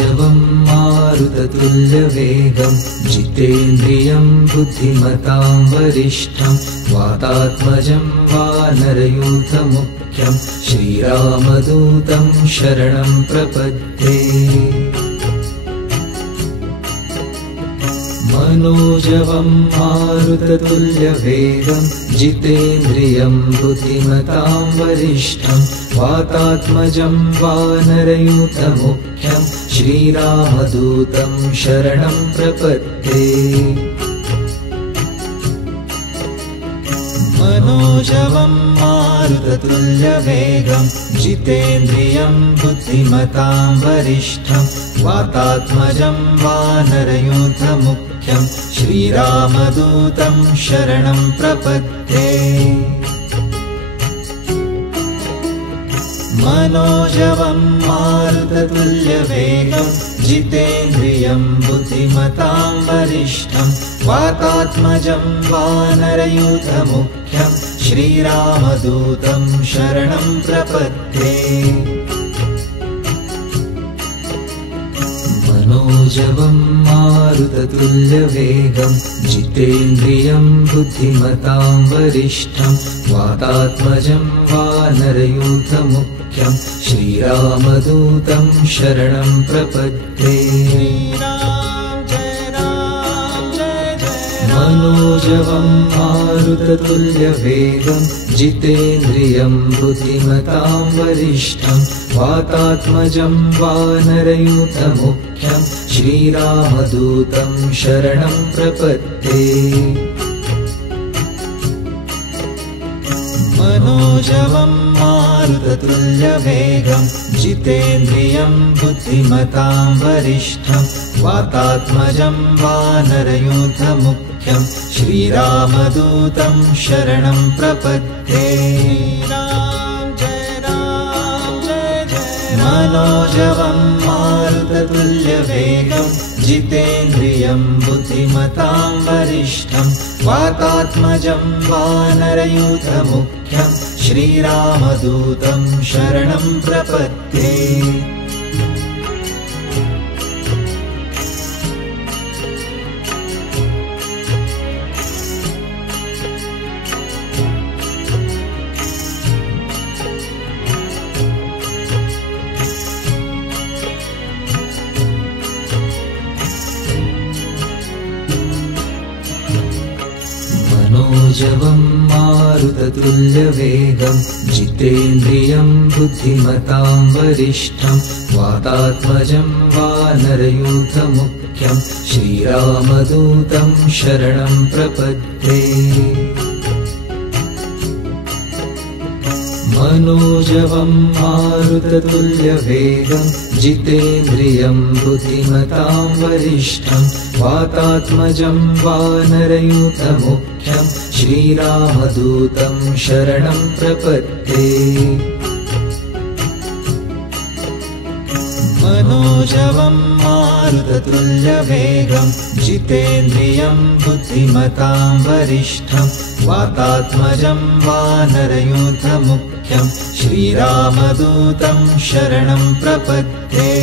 मनोजवं मारुततुल्यवेगं जितेन्द्रियं बुद्धिमतां वरिष्ठं वातात्मजं वानरयूथमुख्यं श्रीरामदूतं शरणं प्रपद्ये। मनोजवं मारुततुल्यवेगं जितेन्द्रियं बुद्धिमतां वरिष्ठं वातात्मजं वानरयूथमुख्यं श्रीरामदूतं शरणं प्रपद्ये। मनोजवं मारुततुल्यवेगं जितेन्द्रियं बुद्धिमतां वरिष्ठं वातात्मजं वानरयूथमुख्यं श्रीरामदूतं शरणं प्रपद्ये। मनोजवं मारुततुल्यवेगं जितेन्द्रियं बुद्धिमतां वरिष्ठं वातात्मजं वानरयूथमुख्यं श्रीरामदूतं शरणं प्रपद्ये। मनोजवं मारुततुल्यवेगं जितेन्द्रियं बुद्धिमतां वरिष्ठं वातात्मजं वानरयूथमुख्यं श्रीरामदूतं शरणं प्रपद्ये। मनोजवं मारुततुल्यवेगं जितेन्द्रियं बुद्धिमतां वरिष्ठं वातात्मजं वानरयूथमुख्यं श्रीरामदूतं शरणं प्रपद्ये। मनोजवं मारुततुल्यवेगं जितेन्द्रियं बुद्धिमतां वरिष्ठं वातात्मजं वानरयूथमुख्यं श्रीरामदूतं शरणं प्रपद्ये। मनोजवं मारुततुल्यवेगं जितेन्द्रियं बुद्धिमतां वरिष्ठं वातात्मजं वानरयूथमुख्यं श्रीरामदूतं शरणं प्रपद्ये। मनोजवं मारुततुल्यवेगं जितेन्द्रियं बुद्धिमतां वरिष्ठं वातात्मजं वानरयूथमुख्यं श्रीरामदूतं शरणं प्रपद्ये। मनोजवं मारुततुल्यवेगं जितेन्द्रियं बुद्धिमतां वरिष्ठं वातात्मजं वानरयूथमुख्यं श्रीरामदूतं शरणं प्रपद्ये। मनोजवं मारुततुल्यवेगं जितेन्द्रियं बुद्धिमतां वरिष्ठं वातात्मजं वानरयूथमुख्यं श्रीरामदूतं शरणं प्रपद्ये।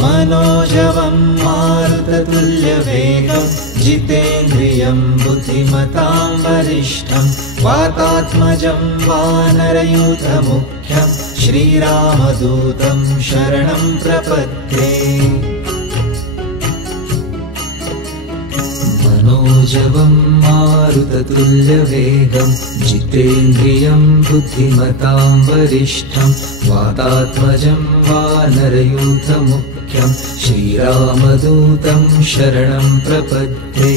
मनोजवं मारुततुल्यवेगं जितेन्द्रियं बुद्धिमतां वरिष्ठं वातात्मजं वानरयूथमुख्यं श्रीरामदूतं शरणं प्रपद्ये। मनोजवं मारुततुल्यवेगं जितेन्द्रियं बुद्धिमतां वरिष्ठं वातात्मजं वानरयूथमुख्यं श्रीरामदूतं शरणं प्रपद्ये।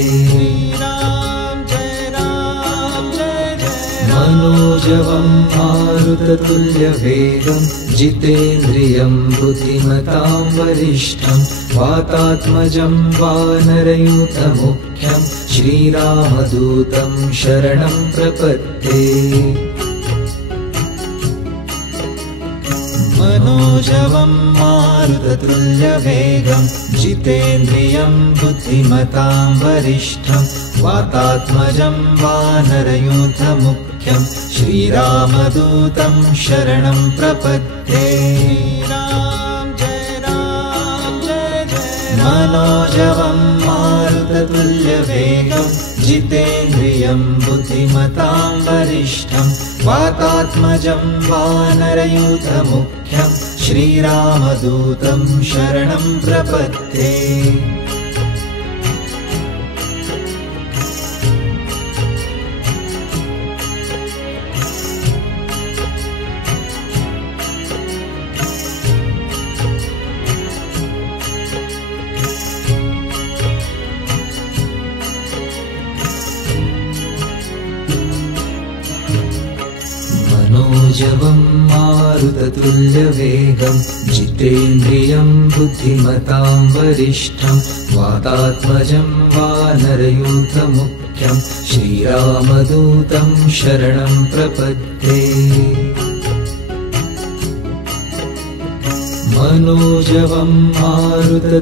मनोजवं मारुततुल्यवेगं जितेन्द्रियं बुद्धिमतां वरिष्ठं वातात्मजं वानरयूथमुख्यं श्रीरामदूतं शरणं प्रपद्ये। मनोजवं मारुततुल्यवेगं जितेन्द्रियं बुद्धिमतां वरिष्ठं वातात्मजं वानरयूथमुख्यं मुख्यं श्रीरामदूतं शरणं प्रपद्ये राम जय जय मनोजवं मारुततुल्यवेगं जितेन्द्रियं बुद्धिमतां वरिष्ठं वातात्मजं वानरयूथमुख्यं श्रीरामदूतं शरणं प्रपद्ये मनोजवं मारुततुल्यवेगं जितेन्द्रियं बुद्धिमतां वरिष्ठं वातात्मजं वानरयूथमुख्यं श्रीरामदूतं शरणं प्रपद्ये मनोजवं मारुततुल्यवेगं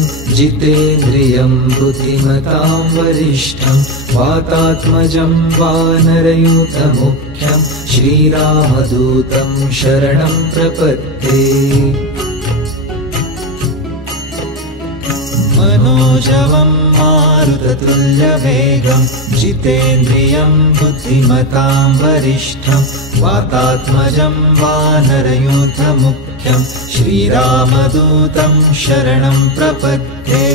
जितेन्द्रियं बुद्धिमतां वरिष्ठं वातात्मजं वानरयूथमुख्यं श्रीरामदूतं शरणं प्रपद्ये मनोजवं मारुततुल्यवेगं जितेन्द्रियं बुद्धिमतां वरिष्ठं वातात्मजं वानरयूथमुख्यं श्रीरामदूतं शरणं प्रपद्ये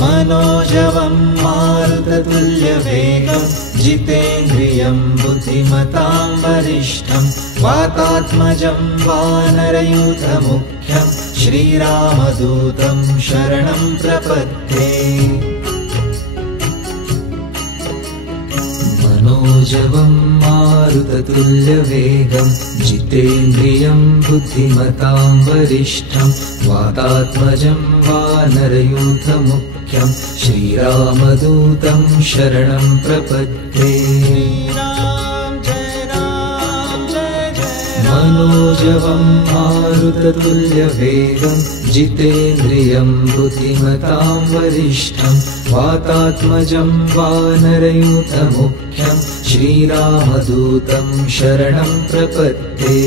मनोजवं मारुततुल्यवेगं जितेन्द्रियं बुद्धिमतां वरिष्ठं वातात्मजं वानरयूथमुख्यं श्रीरामदूतं शरणं प्रपद्ये मनोजवं मारुततुल्यवेगं जितेन्द्रियं बुद्धिमतां वरिष्ठं वातात्मजं वानरयूथमुख्यं श्रीरामदूतं शरणं प्रपद्ये राम जय जय मनोजवं मारुततुल्यवेगं जितेन्द्रियं बुद्धिमतां वरिष्ठं वातात्मजं वानरयूथमुख्यं श्रीरामदूतं शरणं प्रपद्ये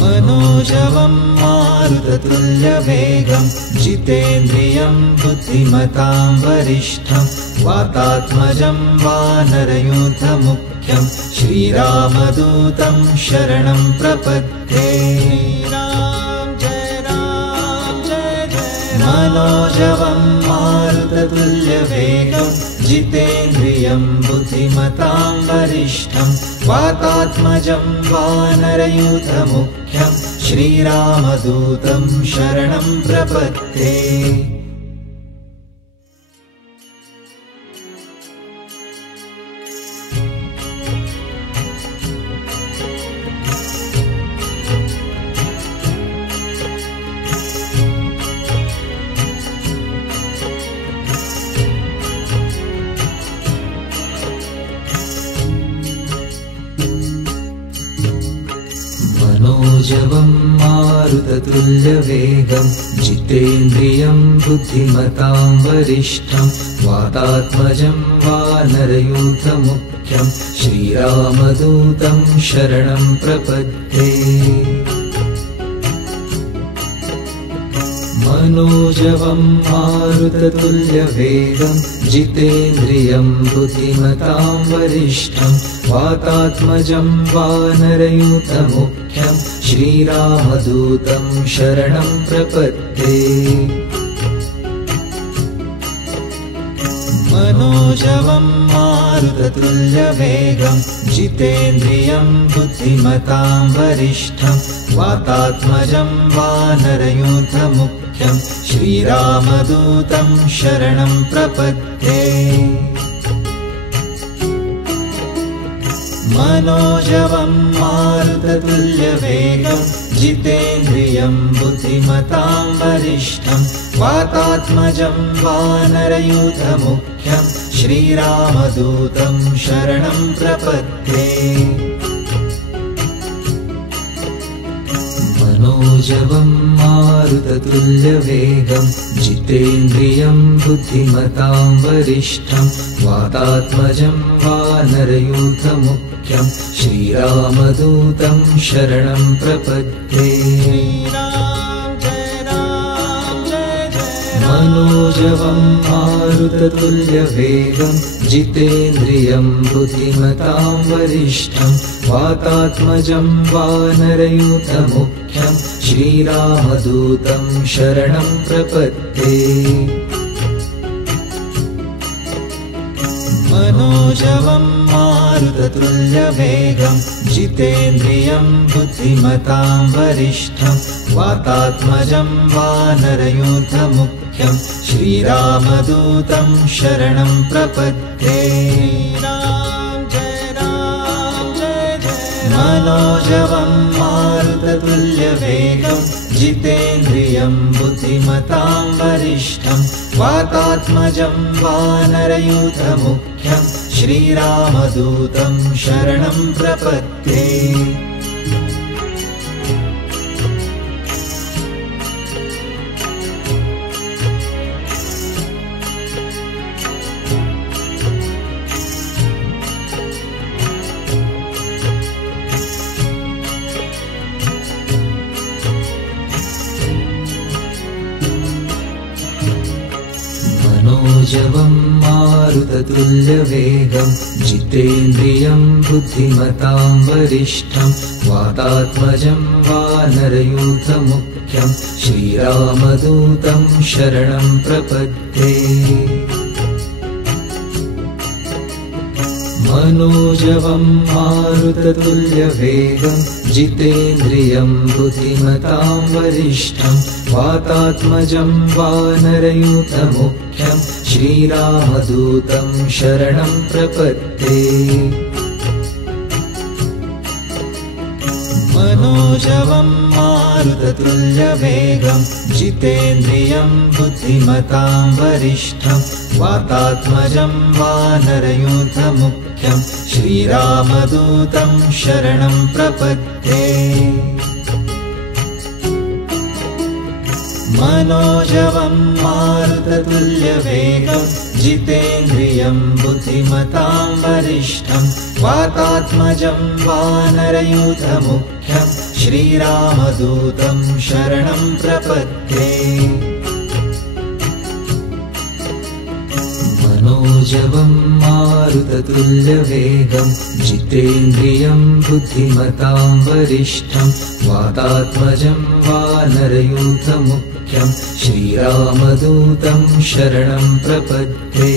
मनोजवं मारुततुल्यवेगं जितेन्द्रियं बुद्धिमतां वरिष्ठं वातात्मजं वानरयूथमुख्यं श्रीरामदूतं शरणं प्रपद्ये राम जय जय मनोजवं मारुततुल्यवेगं जितेन्द्रियं बुद्धिमतां वरिष्ठं वातात्मजं वानरयूथमुख्यं श्रीरामदूतं शरणं प्रपद्ये मनोजवं मारुततुल्यवेगं जितेन्द्रियं बुद्धिमतां वरिष्ठं वातात्मजं वानरयूथमुख्यं श्रीरामदूतं शरणं प्रपद्ये मनोजवं मारुततुल्यवेगं जितेन्द्रियं बुद्धिमतां वरिष्ठं वातात्मजं वानरयूथमुख्यं श्रीरामदूतं शरणं प्रपद्ये मनोजवं मारुततुल्यवेगं जितेन्द्रियं बुद्धिमतां वरिष्ठं वातात्मजं वानरयूथमुख्यं श्रीरामदूतं शरणं प्रपद्ये मनोजवं मारुततुल्यवेगं जितेन्द्रियं बुद्धिमतां वरिष्ठं वातात्मजं वानरयूथमुख्यं श्रीरामदूतं शरणं प्रपद्ये मनोजवं मारुततुल्यवेगं जितेन्द्रियं बुद्धिमतां वरिष्ठं वातात्मजं वानरयूथमुख्यं श्रीरामदूतं शरणं प्रपद्ये। मनोजवं मारुततुल्यवेगं जितेन्द्रियं बुद्धिमतां वरिष्ठं वातात्मजं वानरयूथमुख्यं श्रीरामदूतं शरणं प्रपद्ये। मनोजवं मारुततुल्यवेगं जितेन्द्रियं बुद्धिमतां वरिष्ठं वातात्मजं वानरयूथमुख्यं श्रीरामदूतं शरणं प्रपद्ये। मनोजवं मारुततुल्यवेगं जितेन्द्रियं बुद्धिमतां वरिष्ठं वातात्मजं वानरयूथमुख्यं श्रीरामदूतं शरणं प्रपद्ये। मनोजवं मारुततुल्यवेगं जितेन्द्रियं बुद्धिमतां वरिष्ठं वातात्मजं वानरयूथमुख्यं श्रीरामदूतं शरणं प्रपद्ये। मनोजवं मारुततुल्यवेगं जितेन्द्रियं बुद्धिमतां वरिष्ठं वातात्मजं वानरयूथमुख्यं श्रीरामदूतं शरणं प्रपद्ये। मनोजवं मारुततुल्यवेगं जितेन्द्रियं बुद्धिमतां वरिष्ठं वातात्मजं वानरयूथमुख्यं श्रीरामदूतं शरणं प्रपद्ये। मनोजवं मारुततुल्यवेगं जितेन्द्रियं बुद्धिमतां वरिष्ठं वातात्मजं वानरयूथमुख्यं श्रीरामदूतं शरणं प्रपद्ये। मनोजवं मारुततुल्यवेगं जितेन्द्रियं बुद्धिमतां वरिष्ठं वातात्मजं वानरयूथमुख्यं श्रीरामदूतं शरणं प्रपद्ये।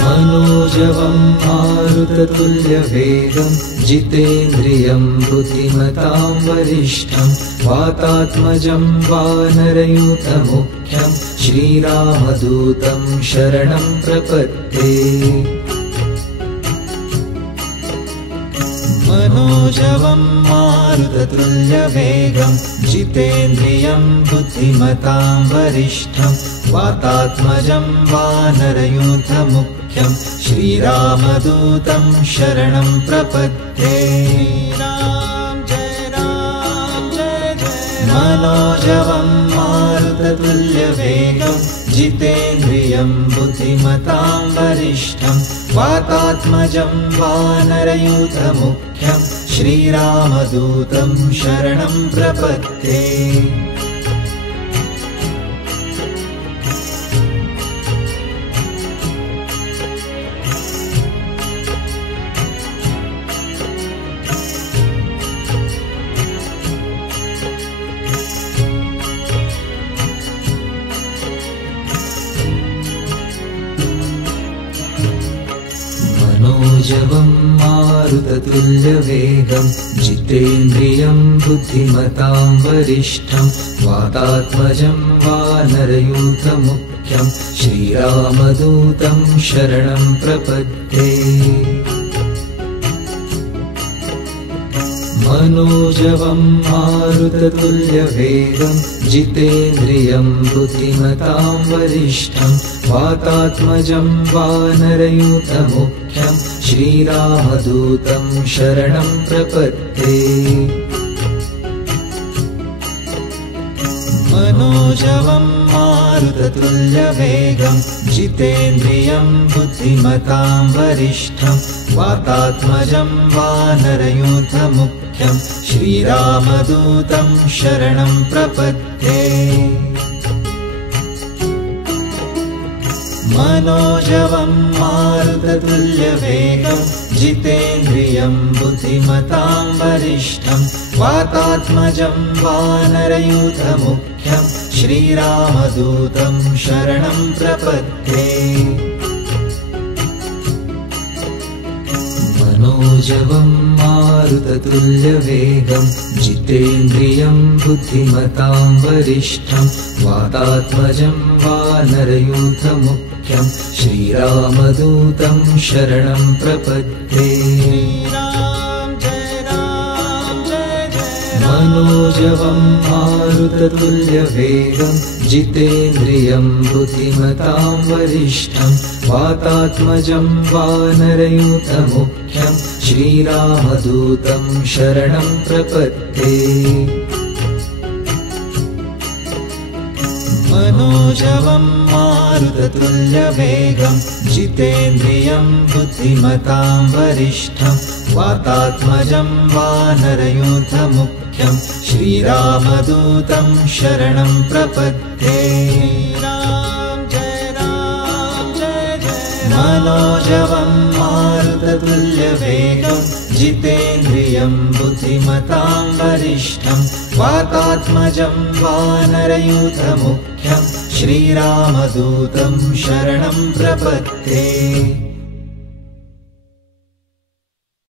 मनोजवं मारुततुल्यवेगं जितेन्द्रियं बुद्धिमतां वरिष्ठं वातात्मजं वानरयूथमुख्यं श्रीरामदूतं शरणं प्रपद्ये। मनोजवं मारुततुल्यवेगं जितेन्द्रियं बुद्धिमतां वरिष्ठं वातात्मजं वानरयूथमुख्यं श्रीरामदूतं शरणं प्रपद्ये। मनोजवं मारुततुल्यवेगं जितेन्द्रियं बुद्धिमतां वरिष्ठं वातात्मजं वानरयूथमुख्यं श्रीरामदूतं शरणं प्रपद्ये। मनोजवं मारुततुल्यवेगं जितेन्द्रियं बुद्धिमतां वरिष्ठं वातात्मजं वानरयूथमुख्यं श्रीरामदूतं शरणं प्रपद्ये। मनोजवं मारुततुल्यवेगं जितेन्द्रियं बुद्धिमतां वरिष्ठं वातात्मजं वानरयूथमुख्यं श्रीरामदूतं शरणं प्रपद्ये मनोजवं मारुततुल्यवेगं जितेन्द्रियं बुद्धिमतां वरिष्ठं वातात्मजं वानरयूथमुख्यं श्रीरामदूतं शरणं प्रपद्ये मनोजवं मारुततुल्यवेगं जितेन्द्रियं बुद्धिमतां वरिष्ठं वातात्मजं वानरयूथमुख्यं श्रीरामदूतं शरणं प्रपद्ये मनोजवं मारुततुल्यवेगं जितेन्द्रियं बुद्धिमतां वरिष्ठं वातात्मजं वानरयूथमुख्यं श्रीरामदूतं शरणं प्रपद्ये राम जय मनोजवं मारुततुल्यवेगं जितेन्द्रियं बुद्धिमतां वरिष्ठं वातात्मजं वानरयूथमुख्यं श्रीरामदूतं शरणं प्रपद्ये मनोजवं मारुततुल्यवेगं जितेन्द्रियं बुद्धिमतां वरिष्ठं वातात्मजं वानरयूथमुख्यं श्रीरामदूतं शरणं प्रपद्ये राम जय मनोजवं मारुततुल्यवेगं जितेन्द्रियं बुद्धिमतां वरिष्ठं वातात्मजं वानरयूथमुख्यं श्रीरामदूतं शरणं प्रपद्ये